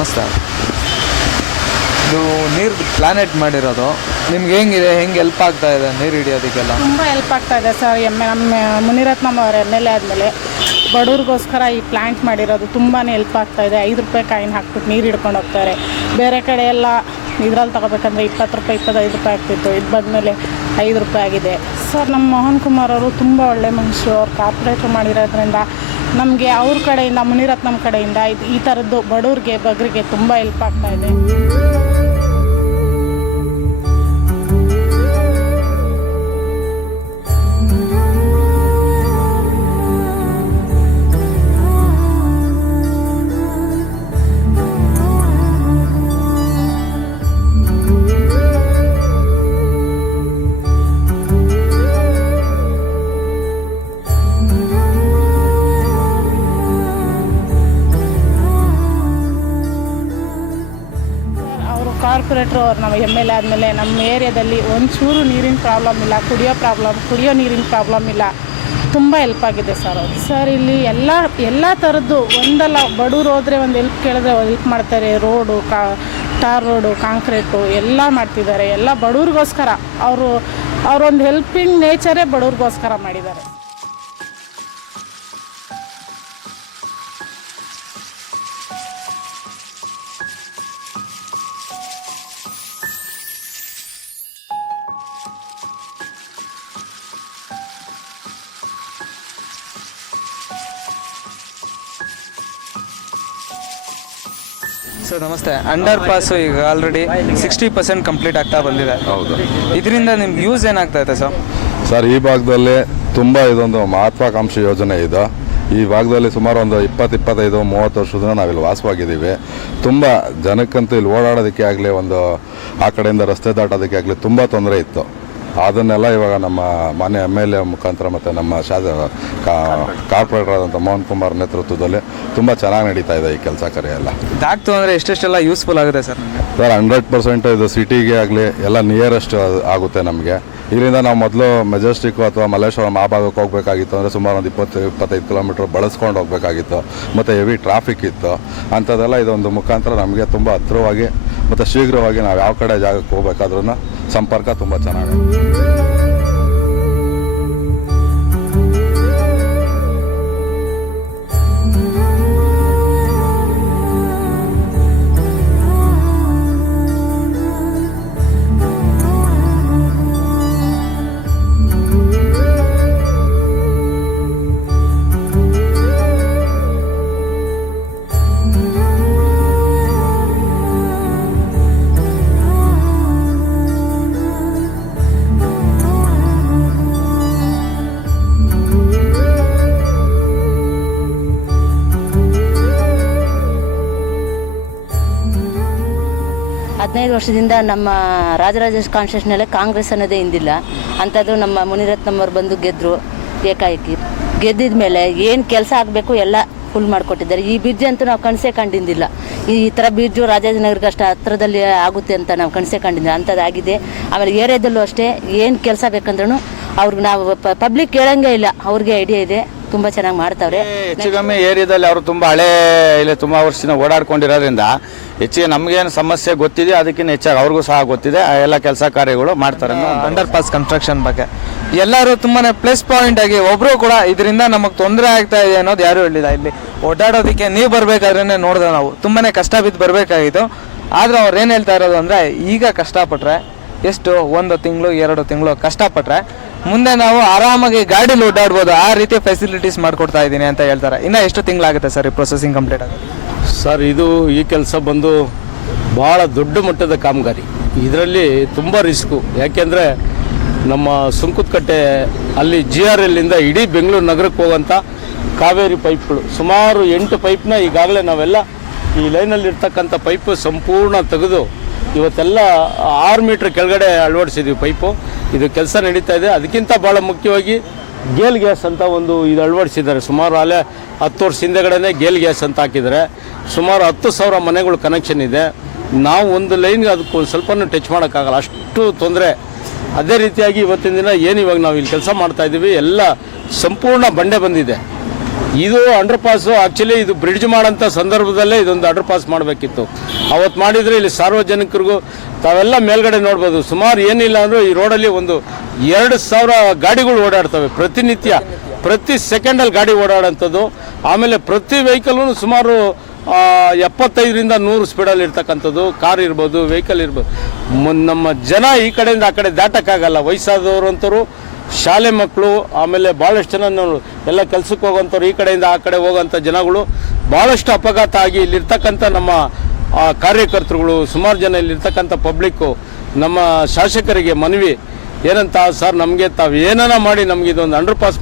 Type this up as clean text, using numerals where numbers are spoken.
ನಮಸ್ತೆ. ಇದು ನೀರು ಪ್ಲಾನೆಟ್ ಮಾಡಿರೋದು ನಿಮ್ಗೆ ಹೆಂಗಿದೆ, ಹೆಂಗೆ ಹೆಲ್ಪ್ ಆಗ್ತಾ ಇದೆ ನೀರು ಹಿಡಿಯೋದಕ್ಕೆಲ್ಲ? ತುಂಬ ಹೆಲ್ಪ್ ಆಗ್ತಾ ಇದೆ ಸರ್. ನಮ್ಮ ಮುನಿರತ್ನಮ್ಮ ಅವರ ಎಮ್ ಎಲ್ ಎ ಆದಮೇಲೆ ಬಡವ್ರಿಗೋಸ್ಕರ ಈ ಪ್ಲ್ಯಾಂಟ್ ಮಾಡಿರೋದು ತುಂಬಾ ಹೆಲ್ಪ್ ಆಗ್ತಾ ಇದೆ. 5 ರೂಪಾಯಿ ಕಾಯಿನ್ ಹಾಕ್ಬಿಟ್ಟು ನೀರು ಹಿಡ್ಕೊಂಡು ಹೋಗ್ತಾರೆ. ಬೇರೆ ಕಡೆ ಎಲ್ಲ ಇದ್ರಲ್ಲಿ ತೊಗೋಬೇಕಂದ್ರೆ 20 ರೂಪಾಯಿ 25 ರೂಪಾಯಿ ಆಗ್ತಿತ್ತು. ಇದು ಬಂದಮೇಲೆ 5 ರೂಪಾಯಿ ಆಗಿದೆ ಸರ್. ನಮ್ಮ ಮೋಹನ್ ಕುಮಾರ್ ಅವರು ತುಂಬ ಒಳ್ಳೆ ಮನುಷ್ಯರು. ಅವ್ರು ಕಾರ್ಪೊರೇಟ್ರ್ ಮಾಡಿರೋದ್ರಿಂದ ನಮಗೆ ಅವ್ರ ಕಡೆಯಿಂದ, ಮುನಿರತ್ನಮ್ಮ ಕಡೆಯಿಂದ ಈ ಥರದ್ದು ಬಡವ್ರಿಗೆ ಬಗ್ಗರಿಗೆ ತುಂಬ ಹೆಲ್ಪ್ ಆಗ್ತಾ ಇದೆ. ಕಾರ್ಪೊರೇಟ್ರು ಅವ್ರು ನಮ್ಮ ಎಮ್ ಎಲ್ ಎ ಆದಮೇಲೆ ನಮ್ಮ ಏರಿಯಾದಲ್ಲಿ ಒಂಚೂರು ನೀರಿನ ಪ್ರಾಬ್ಲಮ್ ಇಲ್ಲ, ಕುಡಿಯೋ ನೀರಿನ ಪ್ರಾಬ್ಲಮ್ ಇಲ್ಲ. ತುಂಬ ಹೆಲ್ಪ್ ಆಗಿದೆ ಸರ್ ಅವರು. ಸರ್ ಇಲ್ಲಿ ಎಲ್ಲ ಥರದ್ದು ಒಂದಲ್ಲ, ಬಡವ್ರು ಹೋದರೆ ಒಂದು ಹೆಲ್ಪ್ ಕೇಳಿದ್ರೆ ಹೆಲ್ಪ್ ಮಾಡ್ತಾರೆ. ರೋಡು, ಟಾರ್ ರೋಡು, ಕಾಂಕ್ರೀಟು ಎಲ್ಲ ಮಾಡ್ತಿದ್ದಾರೆ. ಎಲ್ಲ ಬಡವ್ರಿಗೋಸ್ಕರ ಅವರೊಂದು ಹೆಲ್ಪಿಂಗ್ ನೇಚರೇ ಬಡವ್ರಿಗೋಸ್ಕರ ಮಾಡಿದ್ದಾರೆ. ಸರ್ ನಮಸ್ತೆ. ಅಂಡರ್ ಪಾಸು ಈಗ ಆಲ್ರೆಡಿ 60% ಕಂಪ್ಲೀಟ್ ಆಗ್ತಾ ಬಂದಿದೆ. ಹೌದು. ಇದರಿಂದ ನಿಮ್ಗೆ ಯೂಸ್ ಏನಾಗ್ತಾ ಇದೆ ಸರ್? ಸರ್, ಈ ಭಾಗದಲ್ಲಿ ತುಂಬ ಇದೊಂದು ಮಹತ್ವಾಕಾಂಕ್ಷಿ ಯೋಜನೆ ಇದೆ. ಈ ಭಾಗದಲ್ಲಿ ಸುಮಾರು ಒಂದು 20-25-30 ವರ್ಷದಿಂದ ನಾವಿಲ್ಲಿ ವಾಸವಾಗಿದ್ದೀವಿ. ತುಂಬ ಜನಕ್ಕಂತೂ ಇಲ್ಲಿ ಓಡಾಡೋದಕ್ಕೆ ಆಗಲಿ, ಒಂದು ಆ ಕಡೆಯಿಂದ ರಸ್ತೆ ದಾಟೋದಕ್ಕೆ ಆಗಲಿ ತುಂಬ ತೊಂದರೆ ಇತ್ತು. ಅದನ್ನೆಲ್ಲ ಇವಾಗ ನಮ್ಮ ಮಾನ್ಯ ಎಮ್ ಎಲ್ ಎ ಮುಖಾಂತರ ಮತ್ತು ನಮ್ಮ ಕಾರ್ಪೊರೇಟರ್ ಆದಂಥ ಮೋಹನ್ ಕುಮಾರ್ ನೇತೃತ್ವದಲ್ಲಿ ತುಂಬ ಚೆನ್ನಾಗಿ ನಡೀತಾ ಇದೆ ಈ ಕೆಲಸ ಕಾರ್ಯ ಎಲ್ಲ. ಇದಾಗ್ತು ಅಂದರೆ ಎಷ್ಟೆಷ್ಟೆಲ್ಲ ಯೂಸ್ಫುಲ್ ಆಗುತ್ತೆ ಸರ್ ನಿಮಗೆ? ಸರ್ 100% ಇದು ಸಿಟಿಗೆ ಆಗಲಿ ಎಲ್ಲ ನಿಯರೆಸ್ಟ್ ಆಗುತ್ತೆ ನಮಗೆ. ಇಲ್ಲಿಂದ ನಾವು ಮೊದಲು ಮೆಜೆಸ್ಟಿಕ್ ಅಥವಾ ಮಲ್ಲೇಶ್ವರಂ ಆ ಭಾಗಕ್ಕೆ ಹೋಗಬೇಕಾಗಿತ್ತು ಅಂದರೆ ಸುಮಾರು ಒಂದು 20-25 ಕಿಲೋಮೀಟ್ರ್ ಬಳಸ್ಕೊಂಡು ಹೋಗಬೇಕಾಗಿತ್ತು. ಮತ್ತು ಹೆವಿ ಟ್ರಾಫಿಕ್ ಇತ್ತು. ಅಂಥದ್ದೆಲ್ಲ ಇದೊಂದು ಮುಖಾಂತರ ನಮಗೆ ತುಂಬ ಹತ್ತಿರವಾಗಿ ಮತ್ತು ಶೀಘ್ರವಾಗಿ ನಾವು ಯಾವ ಕಡೆ ಜಾಗಕ್ಕೆ ಹೋಗ್ಬೇಕಾದ್ರೂ ಸಂಪರ್ಕ ತುಂಬ ಚೆನ್ನಾಗಿದೆ. ಹದಿನೈದು ವರ್ಷದಿಂದ ನಮ್ಮ ರಾಜರಾಜೇಶ್ ಕಾನ್ಸ್ಟಿಟ್ಯೂಷನಲ್ಲಿ ಕಾಂಗ್ರೆಸ್ ಅನ್ನೋದೇ ಇಂದಿಲ್ಲ. ಅಂಥದ್ದು ನಮ್ಮ ಮುನಿರತ್ನಮ್ಮವ್ರು ಬಂದು ಗೆದ್ದರು. ಏಕಾಏಕಿ ಗೆದ್ದಿದ ಮೇಲೆ ಏನು ಕೆಲಸ ಆಗಬೇಕು ಎಲ್ಲ ಫುಲ್ ಮಾಡಿಕೊಟ್ಟಿದ್ದಾರೆ. ಈ ಬ್ರಿಡ್ಜ್ ಅಂತೂ ನಾವು ಕನಸೇ ಕಂಡಿದ್ದಿಲ್ಲ. ಈ ಥರ ಬ್ರಿಡ್ಜು ರಾಜಾಜಿನಗರಿಗೆ ಅಷ್ಟು ಹತ್ತಿರದಲ್ಲಿ ಆಗುತ್ತೆ ಅಂತ ನಾವು ಕನಸೇ ಕಂಡಿದ್ದಿಲ್ಲ. ಅಂಥದ್ದಾಗಿದೆ. ಆಮೇಲೆ ಏರಿಯಾದಲ್ಲೂ ಅಷ್ಟೇ ಏನು ಕೆಲಸ ಬೇಕಂದ್ರೂ ಅವ್ರಿಗೆ ನಾವು ಪಬ್ಲಿಕ್ ಕೇಳೋಂಗೇ ಇಲ್ಲ, ಅವ್ರಿಗೆ ಐಡಿಯಾ ಇದೆ. ತುಂಬ ಚೆನ್ನಾಗಿ ಮಾಡ್ತಾವ್ರೆ. ಹೆಚ್ಚು ಕಮ್ಮಿ ಏರಿಯಾದಲ್ಲಿ ಅವರು ತುಂಬ ಹಳೆ ಇಲ್ಲಿ ತುಂಬ ವರ್ಷದಿಂದ ಓಡಾಡ್ಕೊಂಡಿರೋದ್ರಿಂದ ಹೆಚ್ಚಿಗೆ ನಮಗೇನು ಸಮಸ್ಯೆ ಗೊತ್ತಿದೆ, ಅದಕ್ಕಿಂತ ಹೆಚ್ಚಾಗಿ ಅವ್ರಿಗೂ ಸಹ ಗೊತ್ತಿದೆ. ಎಲ್ಲ ಕೆಲಸ ಕಾರ್ಯಗಳು ಮಾಡ್ತಾರೆ. ಅಂಡರ್ ಪಾಸ್ ಕನ್ಸ್ಟ್ರಕ್ಷನ್ ಬಗ್ಗೆ ಎಲ್ಲರೂ ತುಂಬಾ ಪ್ಲಸ್ ಪಾಯಿಂಟ್ ಆಗಿ, ಒಬ್ಬರು ಕೂಡ ಇದರಿಂದ ನಮಗೆ ತೊಂದರೆ ಆಗ್ತಾ ಇದೆ ಅನ್ನೋದು ಯಾರೂ ಹೇಳಿಲ್ಲ. ಇಲ್ಲಿ ಓಡಾಡೋದಕ್ಕೆ ನೀವು ಬರಬೇಕಾದ್ರೆ ನೋಡಿದ್ರೆ ನಾವು ತುಂಬಾ ಕಷ್ಟ ಬಿದ್ದು ಬರಬೇಕಾಗಿತ್ತು. ಆದರೆ ಅವ್ರು ಏನು ಹೇಳ್ತಾ ಇರೋದು ಅಂದರೆ, ಈಗ ಕಷ್ಟಪಟ್ಟರೆ ಎಷ್ಟು 1 ತಿಂಗಳು 2 ತಿಂಗಳು ಕಷ್ಟಪಟ್ಟರೆ ಮುಂದೆ ನಾವು ಆರಾಮಾಗಿ ಗಾಡೀಲಿ ಓಡಾಡ್ಬೋದು, ಆ ರೀತಿ ಫೆಸಿಲಿಟೀಸ್ ಮಾಡಿಕೊಡ್ತಾ ಇದ್ದೀನಿ ಅಂತ ಹೇಳ್ತಾರೆ. ಇನ್ನು ಎಷ್ಟು ತಿಂಗಳಾಗುತ್ತೆ ಸರ್ ಈ ಪ್ರೊಸೆಸಿಂಗ್ ಕಂಪ್ಲೀಟ್ ಆಗುತ್ತೆ? ಸರ್, ಈ ಕೆಲಸ ಬಂದು ಭಾಳ ದೊಡ್ಡ ಮಟ್ಟದ ಕಾಮಗಾರಿ. ಇದರಲ್ಲಿ ತುಂಬ ರಿಸ್ಕು. ಯಾಕೆಂದರೆ ನಮ್ಮ ಸುಂಕುತ್ಕಟ್ಟೆ ಅಲ್ಲಿ GRL ಇಂದ ಇಡೀ ಬೆಂಗಳೂರು ನಗರಕ್ಕೆ ಹೋಗೋಂಥ ಕಾವೇರಿ ಪೈಪ್ಗಳು ಸುಮಾರು 8 ಪೈಪ್ನ ಈಗಾಗಲೇ ನಾವೆಲ್ಲ ಈ ಲೈನಲ್ಲಿರ್ತಕ್ಕಂಥ ಪೈಪು ಸಂಪೂರ್ಣ ತೆಗೆದು ಇವತ್ತೆಲ್ಲ 6 ಮೀಟ್ರ್ ಕೆಳಗಡೆ ಅಳವಡಿಸಿದ್ವಿ ಪೈಪು. ಇದು ಕೆಲಸ ನಡೀತಾ ಇದೆ. ಅದಕ್ಕಿಂತ ಭಾಳ ಮುಖ್ಯವಾಗಿ ಗೇಲ್ ಗ್ಯಾಸ್ ಅಂತ ಒಂದು ಇದು ಅಳವಡಿಸಿದ್ದಾರೆ. ಸುಮಾರು ಅಲ್ಲೇ 10 ವರ್ಷ ಹಿಂದೆಗಡೆ ಗೇಲ್ ಗ್ಯಾಸ್ ಅಂತ ಹಾಕಿದ್ದಾರೆ. ಸುಮಾರು 10,000 ಮನೆಗಳು ಕನೆಕ್ಷನ್ ಇದೆ. ನಾವು ಒಂದು ಲೈನ್ಗೆ ಅದಕ್ಕೆ ಒಂದು ಸ್ವಲ್ಪನೂ ಟಚ್ ಮಾಡೋಕ್ಕಾಗಲ್ಲ, ಅಷ್ಟು ತೊಂದರೆ. ಅದೇ ರೀತಿಯಾಗಿ ಇವತ್ತಿನ ದಿನ ಏನು ಇವಾಗ ನಾವು ಇಲ್ಲಿ ಕೆಲಸ ಮಾಡ್ತಾಯಿದ್ದೀವಿ, ಎಲ್ಲ ಸಂಪೂರ್ಣ ಬಂಡೆ ಬಂದಿದೆ. ಇದು ಅಂಡರ್ ಪಾಸು ಆ್ಯಕ್ಚುಲಿ ಇದು ಬ್ರಿಡ್ಜ್ ಮಾಡೋಂಥ ಸಂದರ್ಭದಲ್ಲೇ ಇದೊಂದು ಅಂಡರ್ ಪಾಸ್ ಮಾಡಬೇಕಿತ್ತು. ಅವತ್ತು ಮಾಡಿದರೆ ಇಲ್ಲಿ ಸಾರ್ವಜನಿಕರಿಗೂ ತಾವೆಲ್ಲ ಮೇಲ್ಗಡೆ ನೋಡ್ಬೋದು. ಸುಮಾರು ಏನಿಲ್ಲ ಅಂದರೂ ಈ ರೋಡಲ್ಲಿ ಒಂದು 2,000 ಗಾಡಿಗಳು ಓಡಾಡ್ತವೆ ಪ್ರತಿನಿತ್ಯ, ಪ್ರತಿ ಸೆಕೆಂಡಲ್ಲಿ ಗಾಡಿ ಓಡಾಡೋಂಥದ್ದು. ಆಮೇಲೆ ಪ್ರತಿ ವೆಹಿಕಲ್ಲು ಸುಮಾರು 75ರಿಂದ 100 ಸ್ಪೀಡಲ್ಲಿ ಇರ್ತಕ್ಕಂಥದ್ದು. ಕಾರ್ ಇರ್ಬೋದು, ವೆಹಿಕಲ್ ಇರ್ಬೋದು. ನಮ್ಮ ಜನ ಈ ಕಡೆಯಿಂದ ಆ ಕಡೆ ದಾಟಕ್ಕಾಗಲ್ಲ. ವಯಸ್ಸಾದವರು ಅಂತವರು, ಶಾಲೆ ಮಕ್ಕಳು, ಆಮೇಲೆ ಭಾಳಷ್ಟು ಜನ ಎಲ್ಲ ಕೆಲಸಕ್ಕೆ ಹೋಗೋಂಥವ್ರು, ಈ ಕಡೆಯಿಂದ ಆ ಕಡೆ ಹೋಗೋಂಥ ಜನಗಳು ಭಾಳಷ್ಟು ಅಪಘಾತ ಆಗಿ ಇಲ್ಲಿರ್ತಕ್ಕಂಥ ನಮ್ಮ ಕಾರ್ಯಕರ್ತರುಗಳು, ಸುಮಾರು ಜನ ಇಲ್ಲಿರ್ತಕ್ಕಂಥ ಪಬ್ಲಿಕ್ಕು, ನಮ್ಮ ಶಾಸಕರಿಗೆ ಮನವಿ ಏನಂತ, ಸರ್ ನಮಗೆ ತಾವು ಏನಾನ ಮಾಡಿ ನಮಗೆ ಇದೊಂದು ಅಂಡರ್ ಪಾಸ್